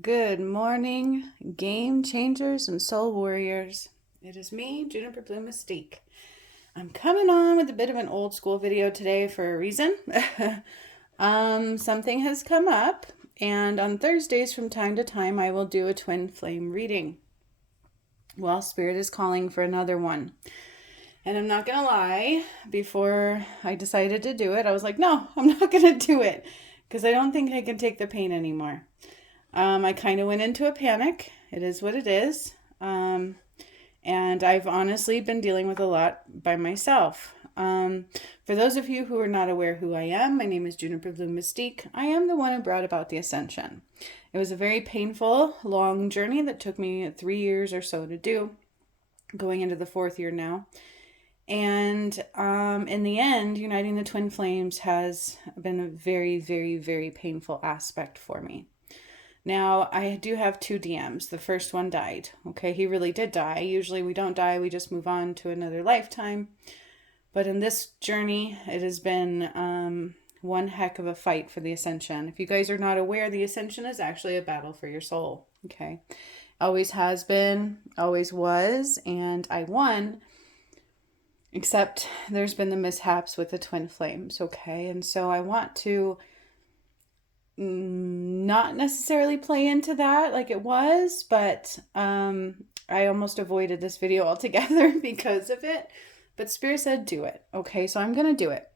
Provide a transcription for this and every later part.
Good morning, game changers and soul warriors. It is me, Juniper Blue Mystique. I'm coming on with a bit of an old school video today for a reason. Something has come up, and on Thursdays from time to time I will do a twin flame reading. Well, Spirit is calling for another one. And I'm not gonna lie, before I decided to do it, I was like, no, I'm not gonna do it because I don't think I can take the pain anymore. I kind of went into a panic. It is what it is. And I've honestly been dealing with a lot by myself. For those of you who are not aware who I am, my name is Juniper Blue Mystique. I am the one who brought about the ascension. It was a very painful, long journey that took me 3 years or so to do, going into the 4th year now. And in the end, uniting the twin flames has been a very, very, very painful aspect for me. Now, I do have 2 DMs. The first one died. Okay, he really did die. Usually we don't die, we just move on to another lifetime. But in this journey, it has been one heck of a fight for the ascension. If you guys are not aware, the ascension is actually a battle for your soul. Okay, always has been, always was, and I won. Except there's been the mishaps with the twin flames. Okay, and so I want to not necessarily play into that like it was, but I almost avoided this video altogether because of it. But Spirit said do it. Okay, so I'm gonna do it.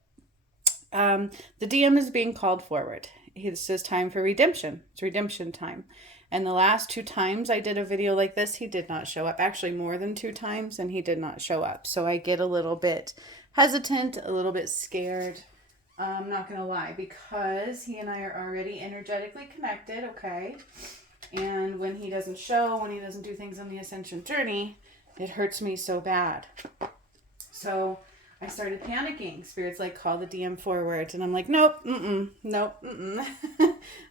The DM is being called forward. This is time for redemption. It's redemption time. And the last 2 times I did a video like this, he did not show up. Actually, more than 2 times, and he did not show up. So I get a little bit hesitant, a little bit scared. I'm not going to lie, because he and I are already energetically connected, okay? And when he doesn't show, when he doesn't do things on the ascension journey, it hurts me so bad. So I started panicking. Spirit's like, call the DM forward. And I'm like, nope, nope,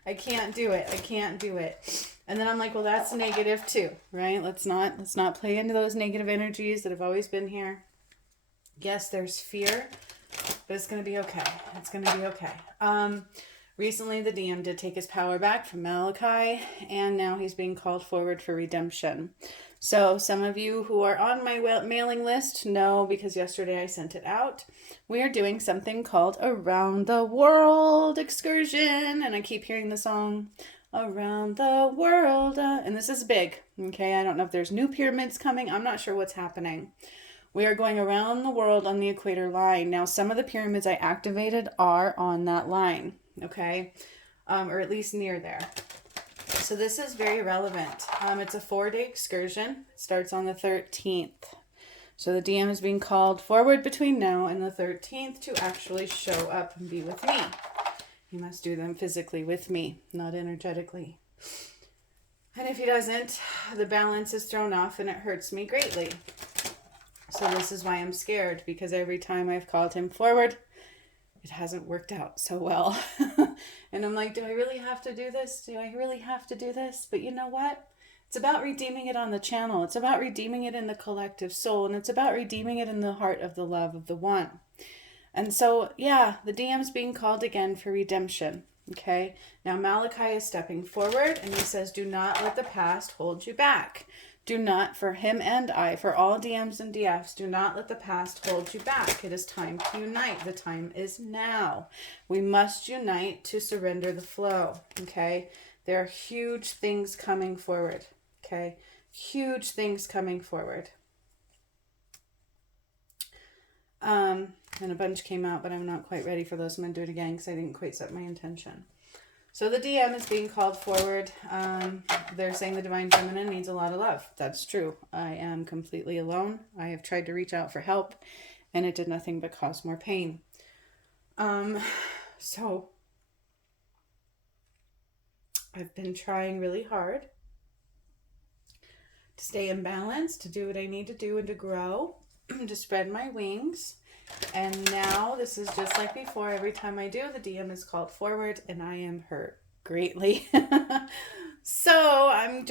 I can't do it. I can't do it. And then I'm like, well, that's negative too, right? Let's not play into those negative energies that have always been here. Yes, there's fear, but it's going to be okay. It's going to be okay. Recently, the DM did take his power back from Malachi, and now he's being called forward for redemption. So some of you who are on my mailing list know, because yesterday I sent it out, we are doing something called Around the World Excursion. And I keep hearing the song, Around the World. And this is big, okay? I don't know if there's new pyramids coming. I'm not sure what's happening. We are going around the world on the equator line. Now, some of the pyramids I activated are on that line, okay? Or at least near there. So this is very relevant. It's a 4-day excursion. It starts on the 13th. So the DM is being called forward between now and the 13th to actually show up and be with me. He must do them physically with me, not energetically. And if he doesn't, the balance is thrown off and it hurts me greatly. So this is why I'm scared, because every time I've called him forward, it hasn't worked out so well. And I'm like, do I really have to do this? Do I really have to do this? But you know what? It's about redeeming it on the channel. It's about redeeming it in the collective soul. And it's about redeeming it in the heart of the love of the one. And so, yeah, the DM's being called again for redemption. Okay? Now Malachi is stepping forward and he says, do not let the past hold you back. Do not, for him and I, for all DMs and DFs, do not let the past hold you back. It is time to unite. The time is now. We must unite to surrender the flow, okay? There are huge things coming forward, okay? Huge things coming forward. And a bunch came out, but I'm not quite ready for those. I'm going to do it again because I didn't quite set my intention. So the DM is being called forward. They're saying the Divine Feminine needs a lot of love. That's true. I am completely alone. I have tried to reach out for help, and it did nothing but cause more pain. So I've been trying really hard to stay in balance, to do what I need to do, and to grow, to spread my wings. And now this is just like before. Every time I do, the DM is called forward and I am hurt greatly. So I'm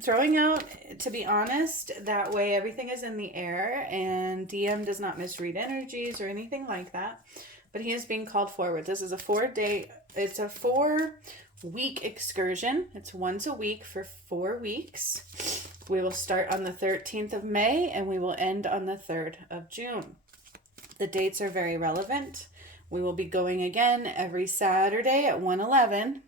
throwing out, to be honest, that way everything is in the air and DM does not misread energies or anything like that. But he is being called forward. This is a 4-day, it's a 4 week excursion. It's once a week for 4 weeks. We will start on the 13th of May and we will end on the 3rd of June. The dates are very relevant. We will be going again every Saturday at 1:11.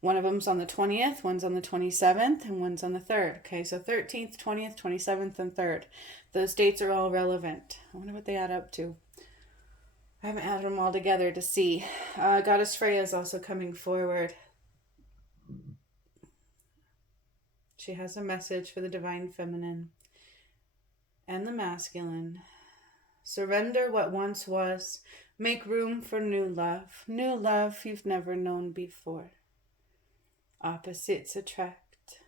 One of them's on the 20th, one's on the 27th, and one's on the 3rd. Okay, so 13th, 20th, 27th, and 3rd. Those dates are all relevant. I wonder what they add up to. I haven't added them all together to see. Goddess Freya is also coming forward. She has a message for the divine feminine and the masculine. Surrender what once was. Make room for new love. New love you've never known before. Opposites attract.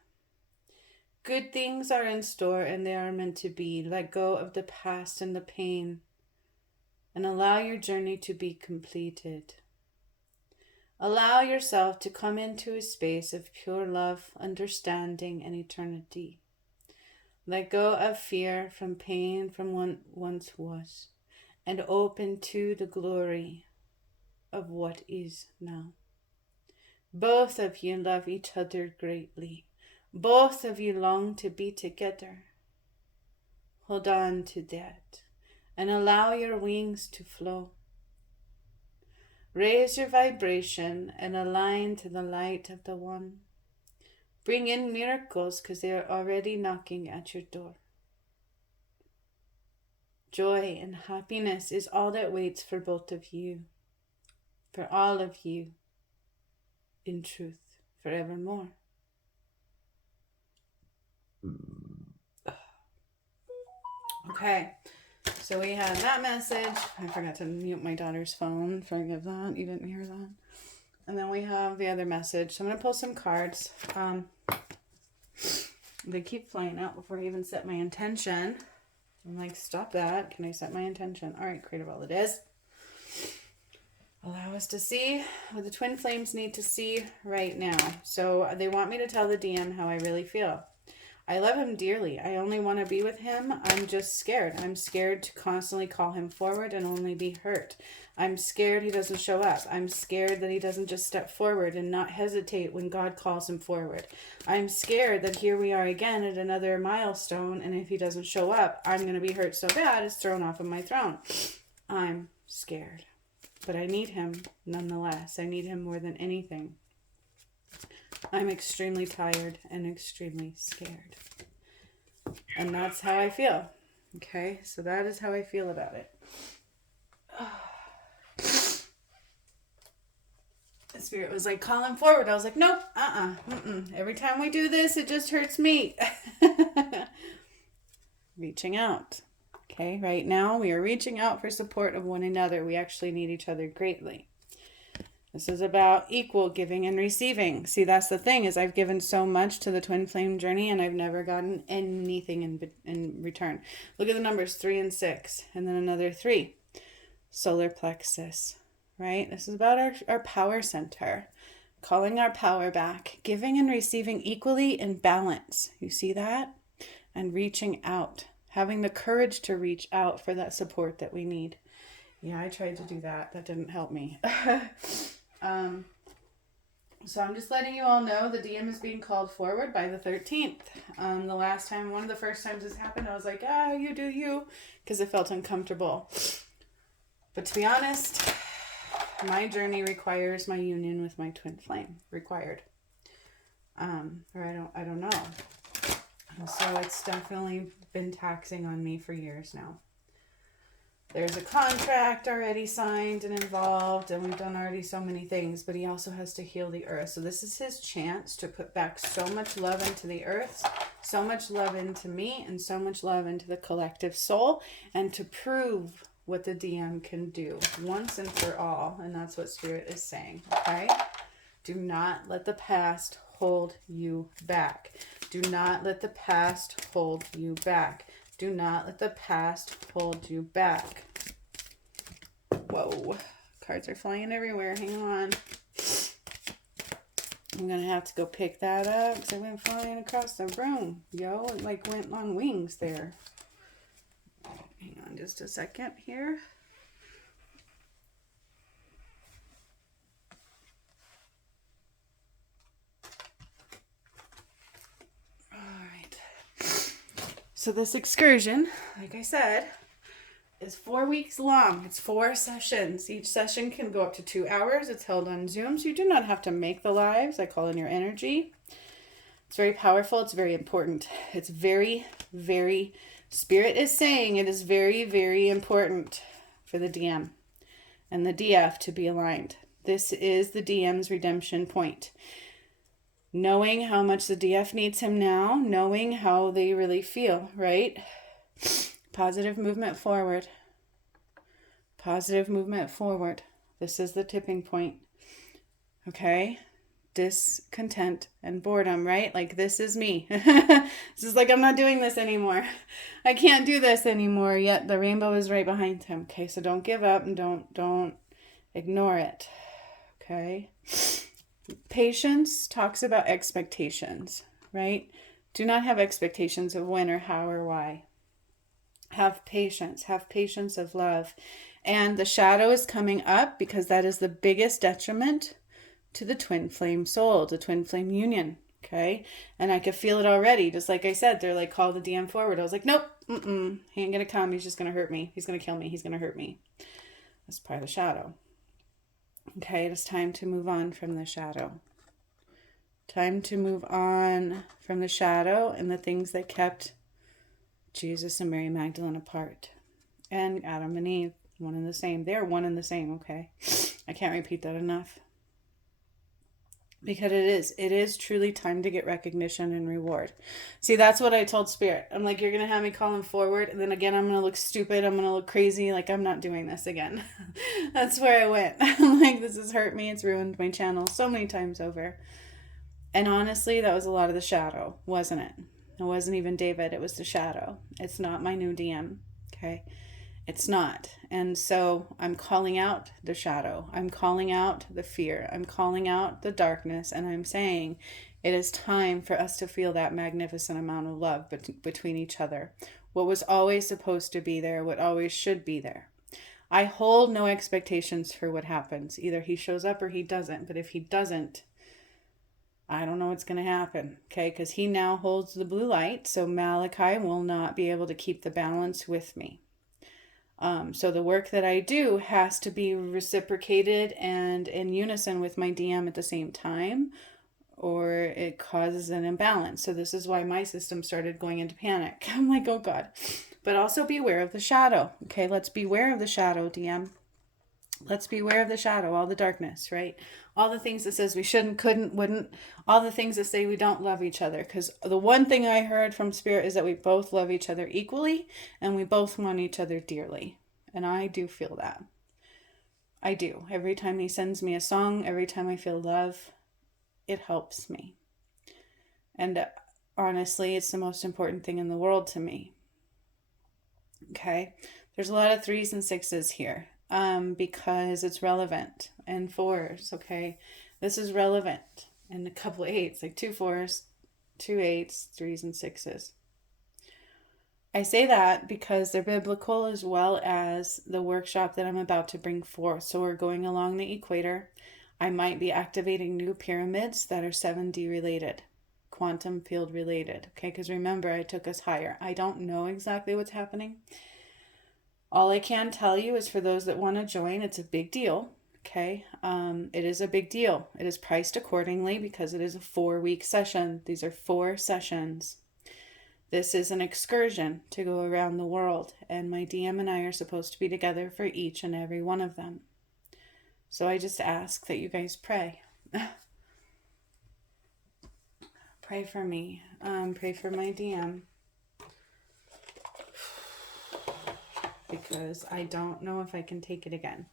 Good things are in store and they are meant to be. Let go of the past and the pain and allow your journey to be completed. Allow yourself to come into a space of pure love, understanding, and eternity. Let go of fear from pain from what once was and open to the glory of what is now. Both of you love each other greatly. Both of you long to be together. Hold on to that and allow your wings to flow. Raise your vibration and align to the light of the one. Bring in miracles because they are already knocking at your door. Joy and happiness is all that waits for both of you, for all of you, in truth, forevermore. Okay, so we had that message. I forgot to mute my daughter's phone. Forgive that. You didn't hear that. And then we have the other message. So I'm going to pull some cards. They keep flying out before I even set my intention. I'm like, stop that. Can I set my intention? All right, Creator, well, it is. Allow us to see what the twin flames need to see right now. So they want me to tell the DM how I really feel. I love him dearly. I only want to be with him. I'm just scared. I'm scared to constantly call him forward and only be hurt. I'm scared he doesn't show up. I'm scared that he doesn't just step forward and not hesitate when God calls him forward. I'm scared that here we are again at another milestone, and if he doesn't show up, I'm going to be hurt so bad it's thrown off of my throne. I'm scared. But I need him nonetheless. I need him more than anything. I'm extremely tired and extremely scared. And that's how I feel. Okay, so that is how I feel about it. The spirit was like, call him forward. I was like, nope, Every time we do this, it just hurts me. Reaching out. Okay, right now we are reaching out for support of one another. We actually need each other greatly. This is about equal giving and receiving. See, that's the thing, is I've given so much to the twin flame journey and I've never gotten anything in return. Look at the numbers 3 and 6 and then another 3. Solar plexus, right? This is about our power center, calling our power back, giving and receiving equally in balance. You see that? And reaching out, having the courage to reach out for that support that we need. Yeah, I tried to do that. That didn't help me. So I'm just letting you all know the DM is being called forward by the 13th. The last time, one of the first times this happened, I was like, you do you, because I felt uncomfortable. But to be honest, my journey requires my union with my twin flame. Required. Or I don't know. So it's definitely been taxing on me for years now. There's a contract already signed and involved, and we've done already so many things, but he also has to heal the earth. So this is his chance to put back so much love into the earth, so much love into me, and so much love into the collective soul, and to prove what the DM can do once and for all. And that's what Spirit is saying, okay? Do not let the past hold you back. Do not let the past hold you back. Do not let the past hold you back. Whoa. Cards are flying everywhere. Hang on. I'm going to have to go pick that up because it went flying across the room. Yo, it like went on wings there. Hang on just a second here. So this excursion, like I said, is 4 weeks long. It's 4 sessions. Each session can go up to 2 hours. It's held on Zoom, so you do not have to make the lives. I call in your energy. It's very powerful. It's very important. It's very, very, Spirit is saying it is very, very important for the DM and the DF to be aligned. This is the DM's redemption point. Knowing how much the DF needs him now, knowing how they really feel, right? Positive movement forward. Positive movement forward. This is the tipping point. Okay? Discontent and boredom, right? Like, this is me. This is like, I'm not doing this anymore. I can't do this anymore, yet the rainbow is right behind him. Okay, so don't give up and don't ignore it. Okay? Patience talks about expectations, right? Do not have expectations of when or how or why. Have patience of love. And the shadow is coming up because that is the biggest detriment to the twin flame soul, the twin flame union. Okay. And I could feel it already. Just like I said, they're like, call the DM forward. I was like, nope, he ain't going to come. He's just going to hurt me. He's going to kill me. He's going to hurt me. That's part of the shadow. Okay. It is time to move on from the shadow. Time to move on from the shadow and the things that kept Jesus and Mary Magdalene apart. And Adam and Eve, one and the same. They're one and the same, okay? I can't repeat that enough. Because it is truly time to get recognition and reward. See, that's what I told Spirit. I'm like, you're going to have me call him forward. And then again, I'm going to look stupid. I'm going to look crazy. Like, I'm not doing this again. That's where I went. I'm like, this has hurt me. It's ruined my channel so many times over. And honestly, that was a lot of the shadow, wasn't it? It wasn't even David. It was the shadow. It's not my new DM. Okay. It's not. And so I'm calling out the shadow. I'm calling out the fear. I'm calling out the darkness. And I'm saying it is time for us to feel that magnificent amount of love between each other. What was always supposed to be there, what always should be there. I hold no expectations for what happens. Either he shows up or he doesn't. But if he doesn't, I don't know what's going to happen. Okay. Because he now holds the blue light. So Malachi will not be able to keep the balance with me. So the work that I do has to be reciprocated and in unison with my DM at the same time, or it causes an imbalance. So this is why my system started going into panic. I'm like, oh God. But also beware of the shadow. Okay, let's beware of the shadow, DM. Let's beware of the shadow, all the darkness, right? All the things that says we shouldn't, couldn't, wouldn't, all the things that say we don't love each other. Because the one thing I heard from Spirit is that we both love each other equally and we both want each other dearly. And I do feel that. I do. Every time he sends me a song, every time I feel love, it helps me. And honestly, it's the most important thing in the world to me. Okay? There's a lot of 3s and 6s here. Because it's relevant, and 4s, okay? This is relevant, and a couple of 8s, like 2 4s, 2 8s, 3s, and 6s. I say that because they're biblical as well as the workshop that I'm about to bring forth. So we're going along the equator. I might be activating new pyramids that are 7D related, quantum field related, okay? Because remember, I took us higher. I don't know exactly what's happening. All I can tell you is for those that want to join, it's a big deal, okay? It is a big deal. It is priced accordingly because it is a 4-week session. These are 4 sessions. This is an excursion to go around the world, and my DM and I are supposed to be together for each and every one of them. So I just ask that you guys pray. Pray for me. Pray for my DM. Because I don't know if I can take it again.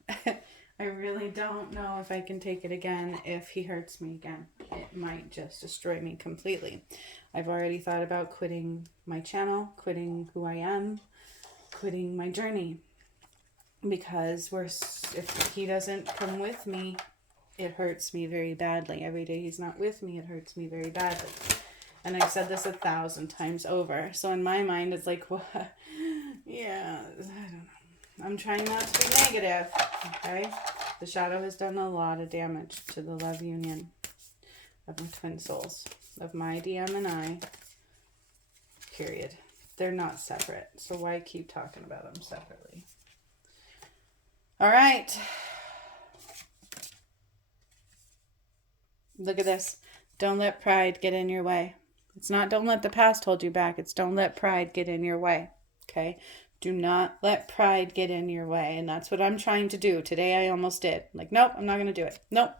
I really don't know if I can take it again if he hurts me again. It might just destroy me completely. I've already thought about quitting my channel, quitting who I am, quitting my journey. Because if he doesn't come with me, it hurts me very badly. Every day he's not with me, it hurts me very badly. And I've said this 1,000 times over. So in my mind, it's like, what? Yeah, I don't know. I'm trying not to be negative, okay? The shadow has done a lot of damage to the love union of my twin souls, of my DM and I, period. They're not separate. So why keep talking about them separately? All right. Look at this. Don't let pride get in your way. It's not don't let the past hold you back. It's don't let pride get in your way. Okay? Do not let pride get in your way. And that's what I'm trying to do. Today I almost did. Like, nope, I'm not going to do it. Nope.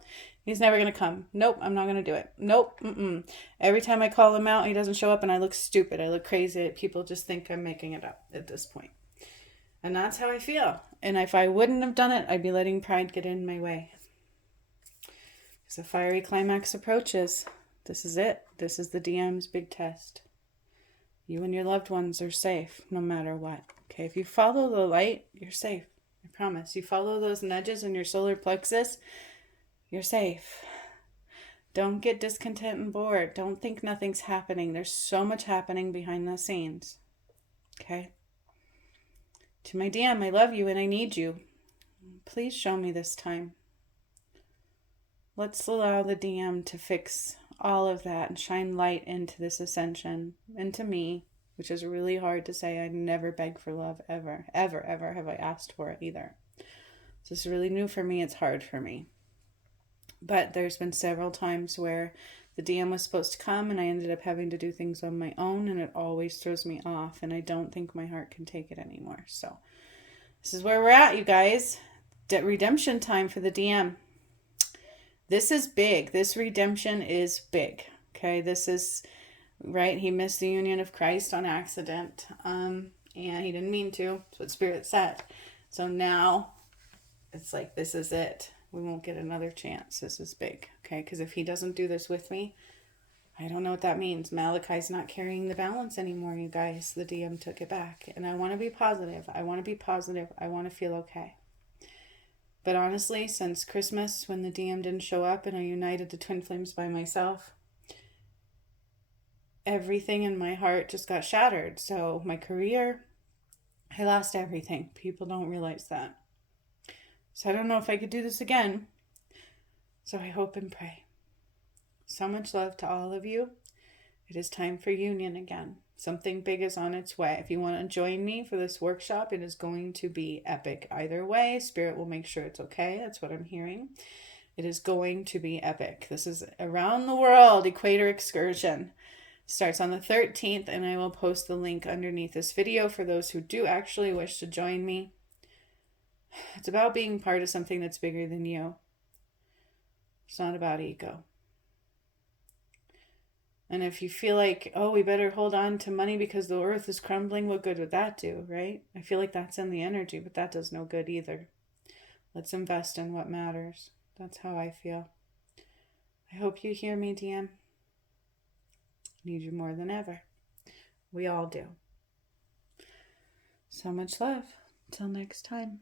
He's never going to come. Nope, I'm not going to do it. Nope. Mm-mm. Every time I call him out, he doesn't show up and I look stupid. I look crazy. People just think I'm making it up at this point. And that's how I feel. And if I wouldn't have done it, I'd be letting pride get in my way. As the fiery climax approaches, this is it. This is the DM's big test. You and your loved ones are safe no matter what. Okay, if you follow the light, you're safe. I promise. You follow those nudges in your solar plexus, you're safe. Don't get discontent and bored. Don't think nothing's happening. There's so much happening behind the scenes. Okay? To my DM, I love you and I need you. Please show me this time. Let's allow the DM to fix all of that and shine light into this ascension, into me, which is really hard to say. I never beg for love, ever, ever, ever have I asked for it either. This is really new for me. It's hard for me. But there's been several times where the DM was supposed to come and I ended up having to do things on my own, and it always throws me off, and I don't think my heart can take it anymore. So this is where we're at, you guys. Redemption time for the DM. This is big. This redemption is big. Okay, this is, right, he missed the union of Christ on accident. And he didn't mean to. That's what Spirit said. So now it's like, this is it. We won't get another chance. This is big. Okay, because if he doesn't do this with me, I don't know what that means. Malachi's not carrying the balance anymore, you guys. The DM took it back. And I want to be positive. I want to be positive. I want to feel okay. But honestly, since Christmas, when the DM didn't show up and I united the twin flames by myself, everything in my heart just got shattered. So my career, I lost everything. People don't realize that. So I don't know if I could do this again. So I hope and pray. So much love to all of you. It is time for union again. Something big is on its way. If you want to join me for this workshop, it is going to be epic. Either way, Spirit will make sure it's okay. That's what I'm hearing. It is going to be epic. This is around the world equator excursion. Starts on the 13th, and I will post the link underneath this video for those who do actually wish to join me. It's about being part of something that's bigger than you. It's not about ego. And if you feel like, oh, we better hold on to money because the earth is crumbling, what good would that do, right? I feel like that's in the energy, but that does no good either. Let's invest in what matters. That's how I feel. I hope you hear me, DM. Need you more than ever. We all do. So much love. Till next time.